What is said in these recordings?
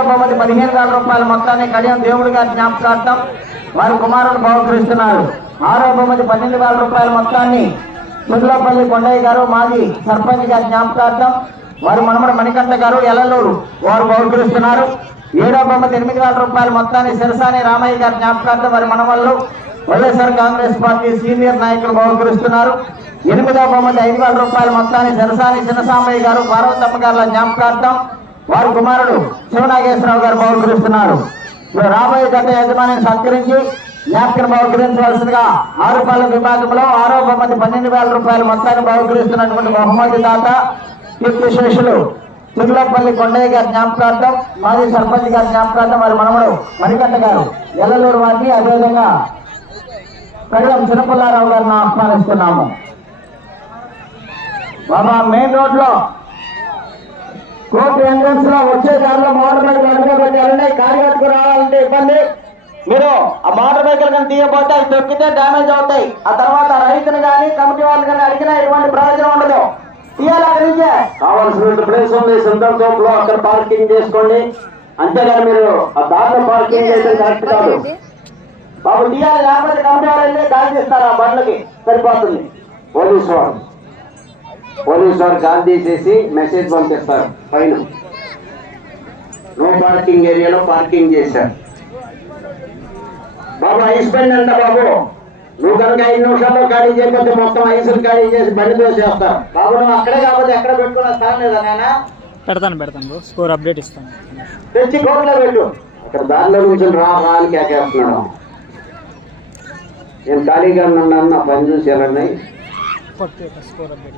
ఐదో బహుమతి పదిహేను వేల రూపాయల మొత్తాన్ని కడియం దేవుడి గారి జ్ఞాపకార్థం వారి కుమారుడు బహుకరిస్తున్నారు. ఆరో బహుమతి పన్నెండు వేల రూపాయల మొత్తాన్ని సుర్లపల్లి కొండయ్య గారు మాజీ సర్పంచ్ గారి జ్ఞాపకార్థం వారి మనమడ మణికంఠ గారు ఎల్లలూరు వారు బహుకరిస్తున్నారు. ఏడో బొమ్మది ఎనిమిది వేల రూపాయల మొత్తాన్ని సిరసాని రామయ్య గారి జ్ఞాపకార్థం వారి మనవళ్ళు వైఎస్ఆర్ కాంగ్రెస్ పార్టీ సీనియర్ నాయకులు బహుకరిస్తున్నారు. ఎనిమిదో బొమ్మది ఐదు వేల రూపాయల మొత్తాన్ని సిరసాని చిన్నసాంబయ్య గారు పార్వతమ్మ గారుల జ్ఞాపకార్థం వారి కుమారుడు శివనాగేశ్వరరావు గారు బహుకరిస్తున్నారు. రాబోయే గత యజమానిని సత్కరించి జ్ఞాపకం బహుకరించవలసిందిగా ఆరుపాల విభాగంలో ఆరో బహుమతి పన్నెండు వేల రూపాయల మొత్తాన్ని బహుకరిస్తున్నటువంటి బహుమతి దాత కీర్తిశేషులు తిరులపల్లి కొండయ్య గారి జ్ఞాపకార్థం మాజీ సర్పంచ్ గారి జ్ఞాపకార్థం వారి మనముడు మణికంఠ గారు ఎల్లలూరు వారిని అదేవిధంగా కడియం చిన్నపుల్లారావు గారిని ఆహ్వానిస్తున్నాము. బాబా మెయిన్ రోడ్లో కోర్టు ఎంట్రన్స్లో వచ్చే దారిలో మోటార్ బైక్ అడుగు పెట్టారండి కార్యకర్తకు రావాలంటే ఇబ్బంది. మీరు ఆ మోటార్ బైకులు కానీ తీయబోతే అవి తొక్కితే డ్యామేజ్ అవుతాయి. ఆ తర్వాత రైతుని కానీ కమిటీ వాళ్ళు కానీ అడిగినా ఎటువంటి ప్రయోజనం ఉండదు. తీయాలి అక్కడి నుంచే కావాల్సిన ప్లేస్ ఉంది సెంట్రల్ చౌక్లో అక్కడ పార్కింగ్ చేసుకోండి. అంతేగాని మీరు ఆ దారిలో పార్కింగ్ చేయడం కరెక్ట్ కాదు. బాబు తీయాలి లేకపోతే కమిటీ వాళ్ళు వెళ్ళి గాలి తీస్తారు ఆ బండ్లకి. సరిపోతుంది. పోలీసు వారు పోలీసు వారు గాలి తీసేసి మెసేజ్ పంపిస్తారు పైన నో పార్కింగ్ ఏరియాలో పార్కింగ్ చేశారు. బాబు ఐస్ బండి అంట బాబు? నువ్వు కనుక ఐదు నిమిషాల్లో ఖాళీ చేయకపోతే మొత్తం ఐసులు ఖాళీ చేసి బండి తోసేస్తారు. బాబు నువ్వు అక్కడే కాకపోతే ఎక్కడ పెట్టుకున్న స్థలం లేదా నాయన? పెడతాను పెడతాను స్కోర్ అప్డేట్ ఇస్తాను. తెచ్చి కోర్టులో పెట్టు. అక్కడ దారిలో నుంచి రా రా అని కేకేస్తున్నాడు. నేను ఖాళీగా ఉన్నాను నా పని చూసి వెళ్ళండి. స్కోర్ అప్డేట్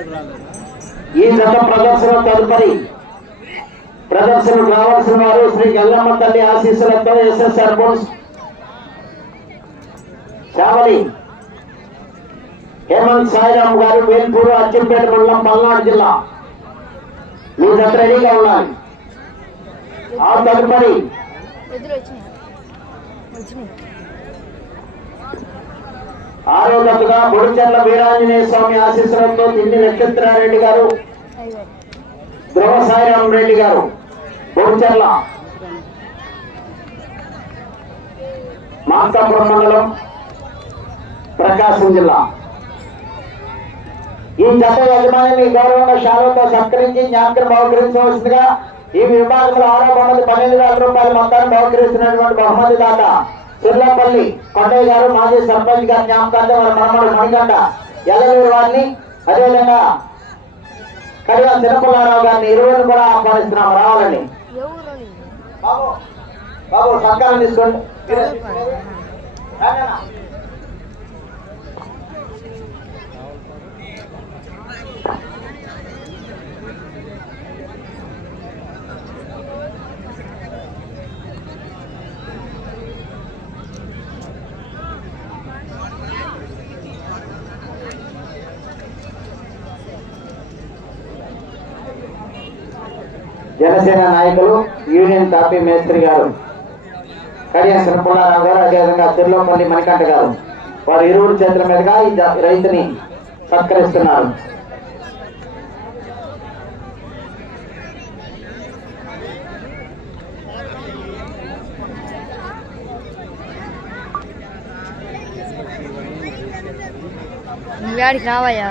ఈ రథ ప్రదర్శన తదుపరి ప్రదర్శన రావాల్సిన వారు శ్రీ గల్లమ్మ తల్లి ఆశీస్సులతో ఎస్ఎస్ఆర్ బోన్స్ చావలి హేమంత్ సాయిరామ్ గారు వేల్పూరు అచ్చంపేట మండలం పల్నాడు జిల్లా. మీ జత రెడీగా ఉండాలి? ఆ తదుపరి ఎదురు వచ్చినాయి? ఆరో జతగా బొడిచెర్ల వీరాంజనేయ స్వామి ఆశీస్సులతో తిండి నక్షత్రారెడ్డి గారు అయ్యో ధ్రువ సాయిరామ్ రెడ్డి గారు బొడిచెర్ల మార్కాపురం మండలం ప్రకాశం జిల్లా. ఈ జత యజమానిని గౌరవంగా శాలతో సత్కరించి జ్ఞాపకం బహుకరించవలసిందిగా ఈ విభాగంలో ఆరో బహుమతి పన్నెండు వేల రూపాయల మొత్తాన్ని బహుకరిస్తున్నటువంటి బహుమతి దాత చిర్లపల్లి కొండయ్య గారు మాజీ సర్పంచ్ గారి జ్ఞాపకాన్ని వారి మనమడు మణికండ ఎల్లలూరు వారిని అదేవిధంగా కడిగా చిన్నపుల్లారావు గారిని ఇరువురిని కూడా ఆహ్వానిస్తున్నాము. రావాలని బాబు బాబు సత్కారం తీసుకోండి. జనసేన నాయకులు యూనియన్ తాపీ మేస్త్రి గారు కడియం శ్రీపుల్లారావు గారు అదేవిధంగా తిరులోపల్లి మణికంఠ గారు వారు ఇరువురు చేతుల మీదుగా ఈ రైతుని సత్కరిస్తున్నారు. నువ్వు ఆడికి రావయ్యా?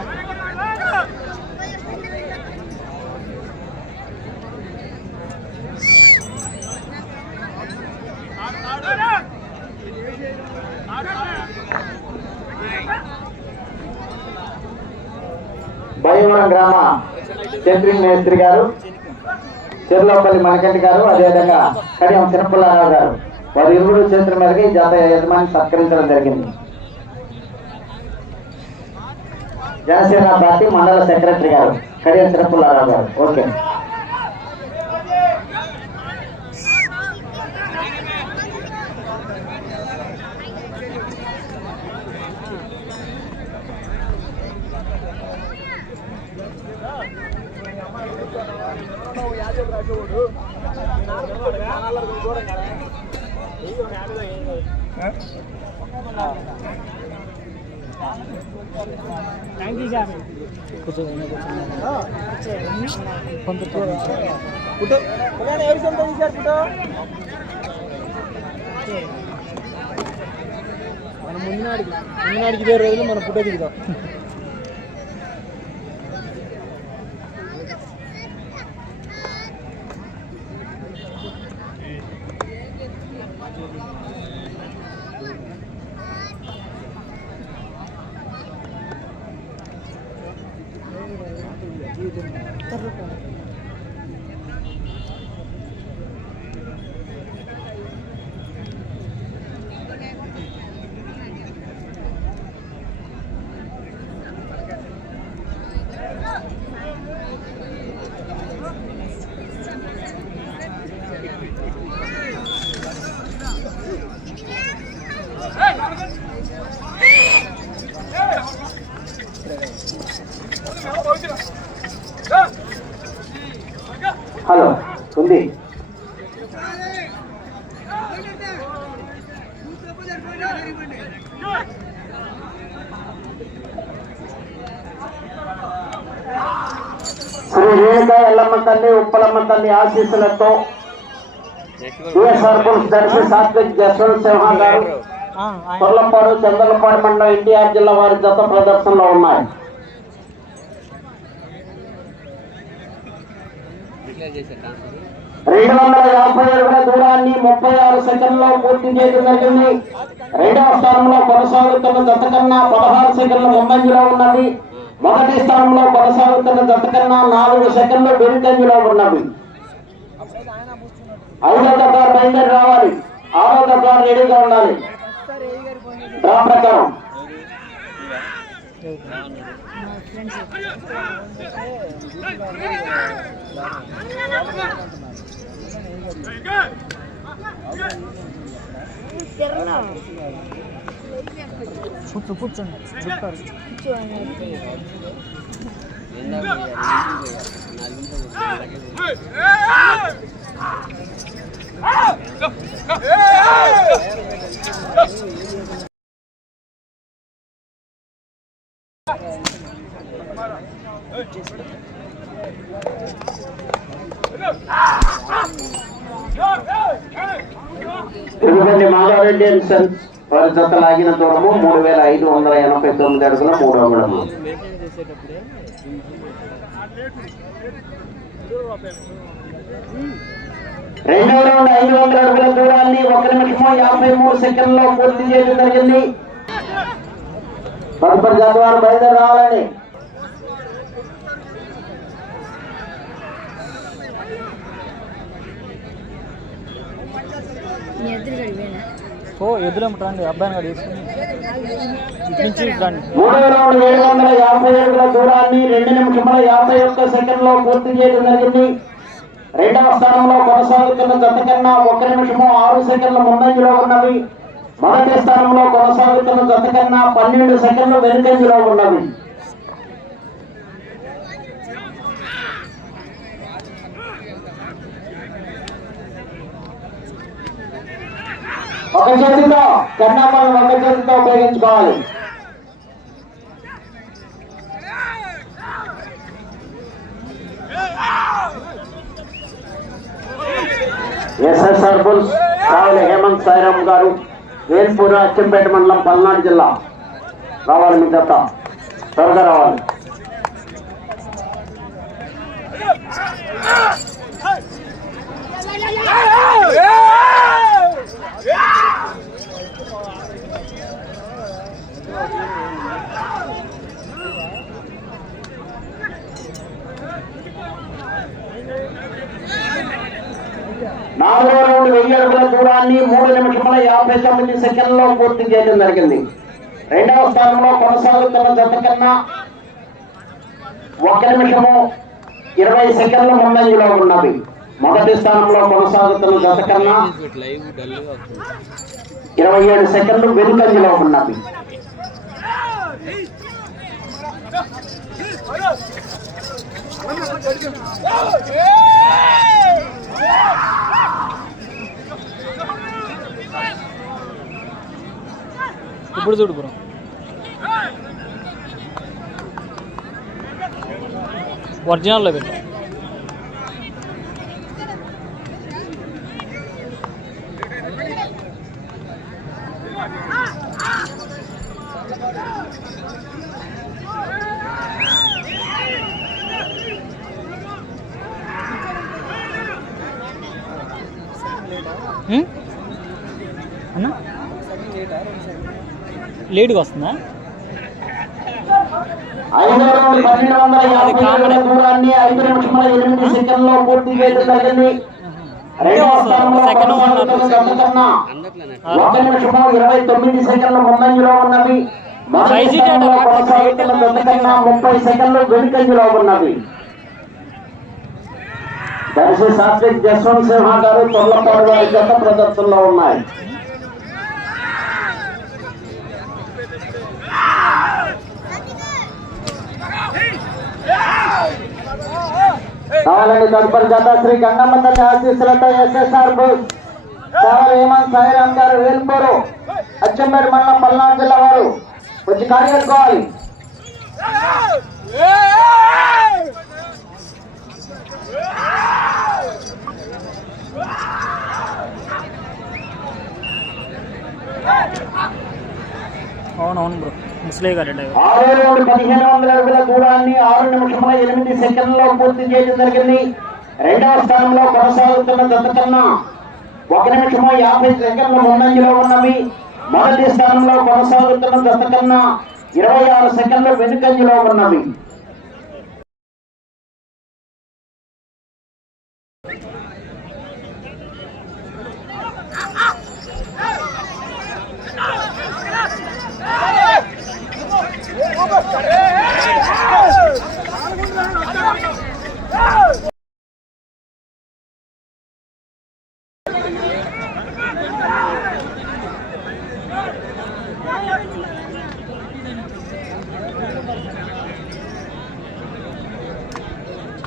చంద్రిన్ మేస్త్రి గారు చెర్లోపల్లి మణికంటి గారు అదేవిధంగా కడియం చిన్నపుల్లారావు గారు. వారు ఇరువురు చేతుల మేరకు ఈ జాతీయ యజమాని సత్కరించడం జరిగింది. జనసేన పార్టీ మండల సెక్రటరీ గారు కడియం చిన్నపుల్లారావు గారు. ఓకే. कुठं सगळ्यांना यायचं तर विचार कुठं మన ముందు నాడికి ముందు నాడికి ఇరవై రోజులు మనం ఫోటో దిగుతాం తల్లి ఉప్పలమ్మ తల్లి ఆశీస్సులతో యుఎస్ఆర్ పురుష్ దర్శి సాత్విక్ జస్వంత్ సింహ గారు కొల్లపాడు చంద్రలపాడు మండలం ఎన్టీఆర్ జిల్లా వారి జత ప్రదర్శనలో ఉన్నాయి. రెండు వందల యాభై అడుగుల దూరాన్ని ముప్పై ఆరు సెకండ్లో పూర్తి చేయడం జరిగింది. రెండవ స్థానంలో కొనసాగుతున్న జత కన్నా పదహారు సెకండ్ల ముందంజలో ఉన్నది. మొదటి స్థానంలో కొనసాగుతున్న జత కన్నా నాలుగు సెకండ్లు వెనుకంజలో ఉన్నది ఐదో దఫ బయలుదేరి రావాలి. ఆరో దఫ రెడీగా ఉండాలి. డ్రా ప్రకారం. 저도 꽂잖아. 젓가락. Everybody, Madhav Indian son. వారి జత లాగిన దూరము మూడు వేల ఐదు వందల ఎనభై తొమ్మిది అడుగుల మూడు అంగుళము. రెండవ రౌండ్ ఐదు వందల అడుగుల దూరాన్ని ఒక నిమిషము యాభై మూడు సెకండ్లో పూర్తి చేయడం జరిగింది. తదుపరి జత వారు బయలుదేరి రావాలండి. ఎదురు గడిపోయినా ఓ ఎదురమ్మట రండి అబ్బాయిని కూడా తీసుకుని. ఇటు నుంచి రండి. మూడవ రౌండ్ ఏడు వందల యాభై ఏడుల దూరాన్ని రెండు నిమిషముల యాభై ఒక్క సెకండ్లో పూర్తి చేయడం జరిగింది. రెండవ స్థానంలో కొనసాగుతున్న జత కన్నా ఒక నిమిషము ఆరు సెకండ్ల ముందంజలో ఉన్నవి మొదటి స్థానంలో కొనసాగుతున్న జత కన్నా పన్నెండు సెకండ్లు వెనుకంజలో ఉన్నవి ఒక చేతితో కన్నాపాలను ఒక చేతితో ఉపయోగించుకోవాలి. ఎస్ఎస్ఆర్ బుల్స్ రావుల హేమంత్ సాయిరామ్ గారు వేల్పూర్ అచ్చంపేట మండలం పల్నాడు జిల్లా. రావాలి మీ జత. త్వరగా రావాలి నాలుగో రౌండ్ వెయ్యి స్థానాన్ని మూడు నిమిషముల యాభై తొమ్మిది సెకండ్లో పూర్తి చేయడం జరిగింది. రెండవ స్థానంలో కొనసాగుతున్న జత కన్నా ఒక నిమిషము ఇరవై సెకండ్ల ముందంజలో ఉన్నది. మొదటి స్థానంలో కొనసాగుతున్న జత కన్నా ఇరవై ఏడు సెకండ్లు వెనుకంజలో ఉన్నది. Yeah! கொடுத்து விட்டு போகிறோம் ஒரிஜினலில் வேணும். రెండవ వస్తుందా? సెకండ్ వన్ ఇరవై తొమ్మిది సెకండ్లు ముందంజలో ఉన్నవి ఫైవ్ జీ డేటా ముప్పై సెకండ్లు వెనుకంజలో ఉన్నవి దర్శి సాత్విక్ జస్వంత్ సింహ గారు తొల్లపాడు వారి ప్రదర్శనలో ఉన్నాయి. కావాలని తదుపరి జత శ్రీ గంగమ్మ తల్లి ఆశీస్సులతో ఎస్ఎస్ఆర్ బోస్ కావాలి హేమంత్ సాయిరామ్ గారు వేల్పూరు అచ్చంపేట మండలం పల్నాడు జిల్లా వారు. వచ్చి కార్యక్రమాలి అవునవును బ్రో. ముసలే గారు డ్రైవర్ ఆరో పదిహేను వందల అడుగుల దూరాన్ని ఆరు నిమిషముల ఎనిమిది సెకండ్లలో పూర్తి చేయడం జరిగింది. రెండవ స్థానంలో కొనసాగుతున్న జత కన్నా ఒక నిమిషము యాభై సెకండ్ల ముందంజలో ఉన్నవి. మొదటి స్థానంలో కొనసాగుతున్న జత కన్నా ఇరవై ఆరు సెకండ్లు వెనుకంజలో ఉన్నవి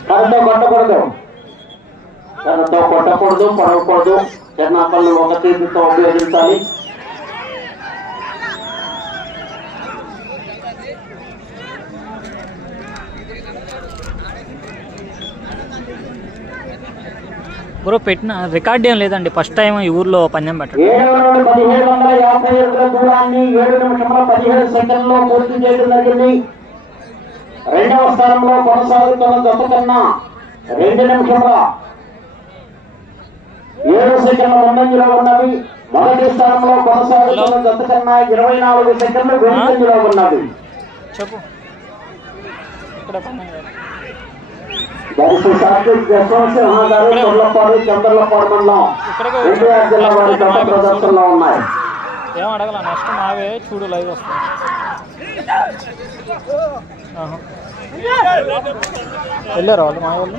కర్రతో కొట్టకూడదు కర్రతో కొట్టకూడదు పడవకూడదు తీర్థతో ఉపయోగించాలి బ్రో పెట్టిన రికార్డ్ ఏం లేదండి. ఫస్ట్ టైం ఈ ఊర్లో పందెం పెట్టడం. రెండవ స్థానంలో కొనసాగుతున్న జత కన్నా రెండు నిమిషముల ఏడు సెకండ్ల ముందంజలో ఉన్నవి మొదటి స్థానంలో కొనసాగుతున్న జత కన్నా ఇరవై నాలుగు సెకండ్లు వెనుకంజలో ఉన్నవి చెప్పు. దర్శి సాత్విక్ జస్వంత్ సింహ గారు తొర్లపాడు చంద్రలపాడు మండలం. ఎన్టీఆర్ జిల్లా వారి జత ప్రదర్శనలో ఉన్నాయి. ఏం అడగల నెక్స్ట్ మావే చూడు లైవ్ వస్తుంది. వెళ్ళారా వాళ్ళు మా వాళ్ళు?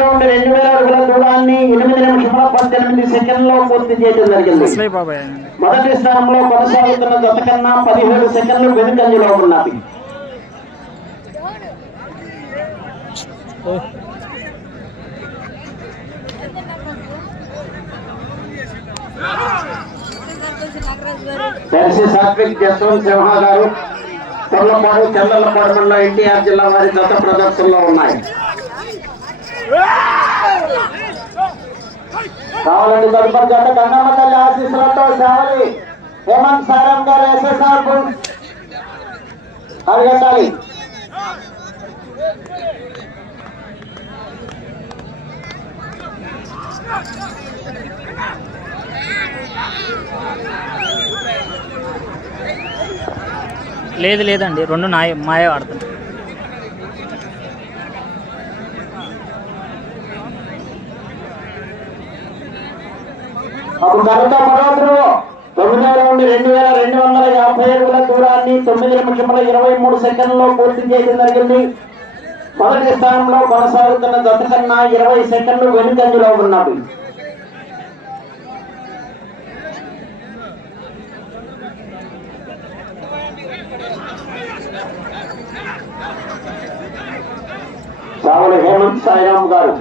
నుండి రెండు వేల అడుగుల దూరాన్ని ఎనిమిది నిమిషముల పద్దెనిమిది సెకండ్లో పూర్తి చేయడం జరిగింది. మొదటి స్థానంలో కొనసాగుతున్న జత కన్నా పదిహేడు సెకండ్లు వెనుకంజలో ఉన్నది దర్శి సాత్విక్ జస్వంత్ సింహ గారు చంద్రలపాడు మండలం ఎన్టీఆర్ జిల్లా వారి జత ప్రదర్శనలో ఉన్నాయి. కావాలండి తదుపరి జత కన్నమ్మ తల్లి ఆశీస్సులతో శావలి హేమంత్ సారం గారు ఎస్ఎస్ఆర్ అరగట్టాలి. లేదు లేదండి. రెండు నాయ మాయ ఆడుతుంది అప్పుడు కర్రత పదార్థులు తొమ్మిది వేల నుండి రెండు వేల రెండు వందల యాభై అడుగుల దూరాన్ని తొమ్మిది నిమిషముల ఇరవై మూడు సెకండ్లో పూర్తి చేయడం జరిగింది. మొదటి స్థానంలో కొనసాగుతున్న జత కన్నా ఇరవై సెకండ్లు వెనుకందులో ఉన్నాడు సాగుల హేమంత్ సాయిరామ్ గారు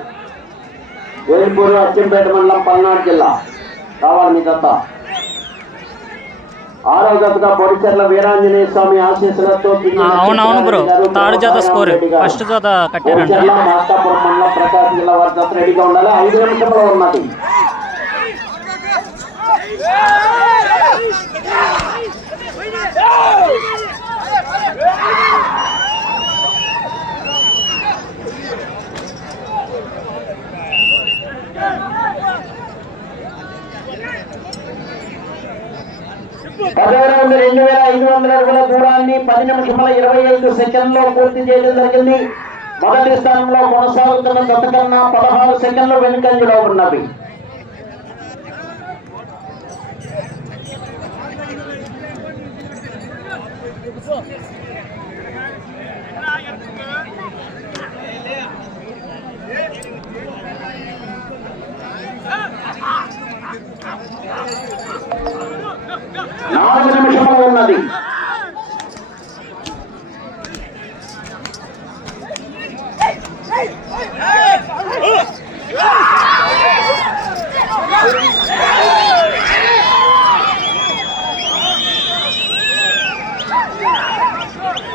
వేల్పూరు అచ్చంపేట మండలం పల్నాడు జిల్లా. కావాలి మీ దత్త ఆరో జతగా పొడిచెర్ల వీరాంజనేయ స్వామి ఆశీస్సులతో ఆ, అవునవును బ్రో. థర్డ్ జత స్కోర్. ఫస్ట్ జత కట్టారంట. మండలం ప్రకాశం జిల్లా వారి జత రెడీగా ఉండాలి. ఐదు నిమిషంలో ఉన్నది. పదహారు రౌండ్ రెండు వేల ఐదు వందల అడుగుల దూరాన్ని పది నిమిషముల ఇరవై ఐదు సెకండ్లో పూర్తి చేయడం జరిగింది. మొదటి స్థానంలో కొనసాగుతున్న గతకన్నా పదహారు సెకండ్లు వెనుకంజలో ఉన్నవి.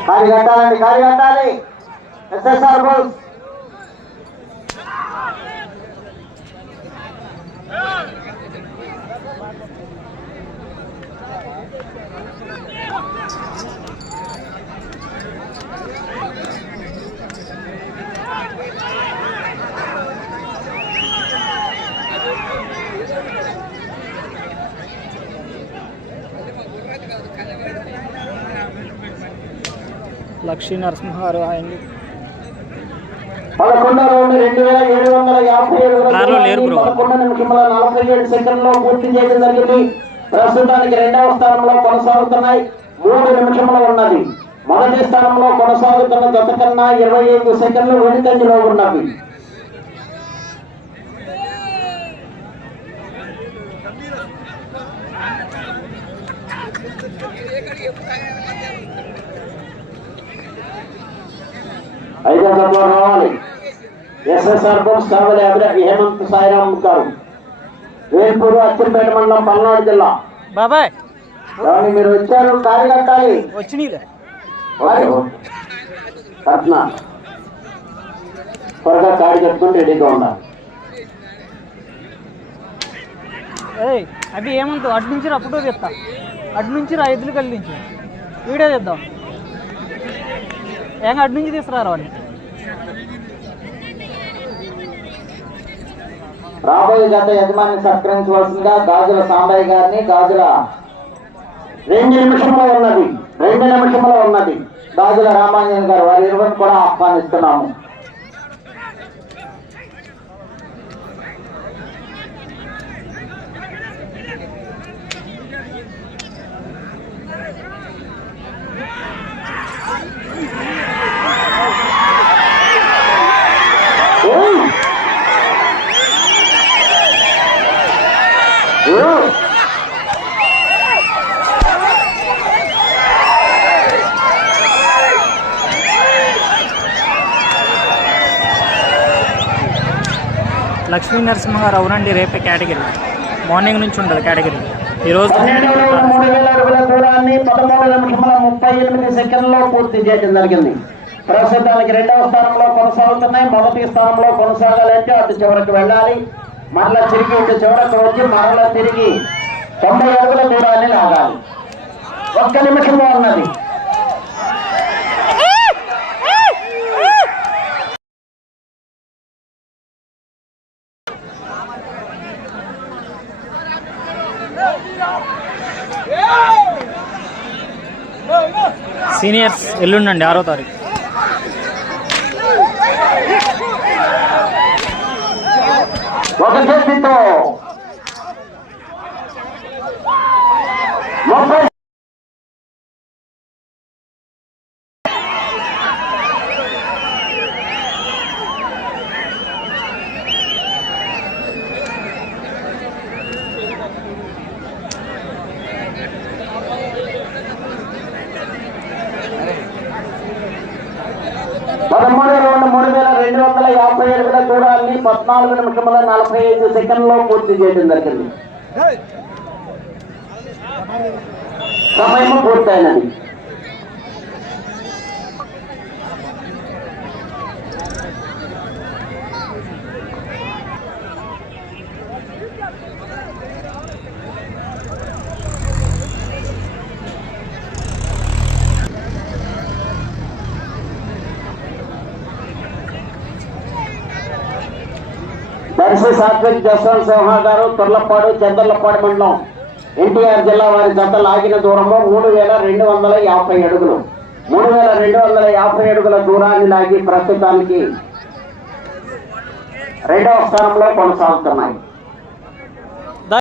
కాడి కట్టాలండి కాడి కట్టాలి. ఎస్ఎస్ఆర్ బోల్స్ లక్ష్మీ నరసింహ గారు ఆయన్ని పదకొండో రౌండ్ రెండు వేల ఏడు వందల యాభై ఏడు కారులో లేరు బ్రో. సెకండ్లో పూర్తి చేయడం జరిగింది. ప్రస్తుతానికి రెండవ స్థానంలో కొనసాగుతున్నాయి. మూడు నిమిషముల ఉన్నది. మొదటి స్థానంలో కొనసాగుతున్న జత కన్నా ఇరవై ఐదు సెకండ్లు వెనుకంజలో ఉన్నవి. జతలో రావాలి. ఎస్ఎస్ఆర్ బోస్ కావలి అభిరామి హేమంత్ సాయిరామ్ గారు. వేల్పూరు అచ్చంపేట మండలం పల్నాడు జిల్లా. బాబాయ్. కానీ మీరు వచ్చారు కారి కట్టాలి. త్వరగా కాడి కట్టుకుని రెడీగా ఉండాలి. అవి ఏమంటావు అటు నుంచి ఫోటో తెస్తా. అటు నుంచి రా నుంచి వీడియో తెద్దాం. ఏం అటు నుంచి తీసుకురారా వాడిని? రాబోయే జత యజమాని సత్కరించవలసిందిగా గాజుల సాంబయ్య గారిని గాజుల రెండు నిమిషంలో ఉన్నది రెండు నిమిషంలో ఉన్నది. గాజుల రామాంజన్ గారు వారి ఇరువురు కూడా ఆహ్వానిస్తున్నాము. లక్ష్మీ నరసింహ గారు అవునండి రేపే కేటగిరీ. మార్నింగ్ నుంచి ఉండదు కేటగిరీ. ఈరోజు నిమిషముల ముప్పై ఎనిమిది సెకండ్లో పూర్తి చేయడం జరిగింది. ప్రస్తుతానికి రెండవ స్థానంలో కొనసాగుతున్నాయి. మొదటి స్థానంలో కొనసాగాలంటే అటు చివరికి వెళ్ళాలి. మరలా తిరిగి ఇటు చివరకు వచ్చి మరలా తిరిగి తొంభై అడుగుల దూరాన్ని లాగాలి. ఒక్క నిమిషంలో ఉన్నది. సీనియర్స్ ఎల్లుండండి ఆరో తారీఖు. ఒక చేతితో నలభై ఐదు సెకండ్లో పూర్తి చేయడం జరిగింది. సమయం పూర్తయినది. దర్శి సాత్విక్ జస్వంత్ సింహ గారు తుర్లపాడు మండలం ఎన్టీఆర్ జిల్లా వారి జత లాగిన దూరంలో మూడు వేల రెండు వందల యాభై అడుగులు. మూడు వేల రెండు వందల యాభై అడుగుల దూరాన్ని లాగి ప్రస్తుతానికి రెండవ స్థానంలో కొనసాగుతున్నాయి.